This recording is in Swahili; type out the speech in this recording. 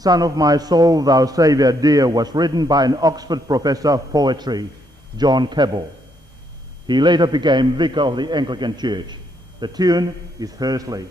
Son of My Soul, Thou Saviour Dear was written by an Oxford professor of poetry, John Keble. He later became vicar of the Anglican Church. The tune is Hursley.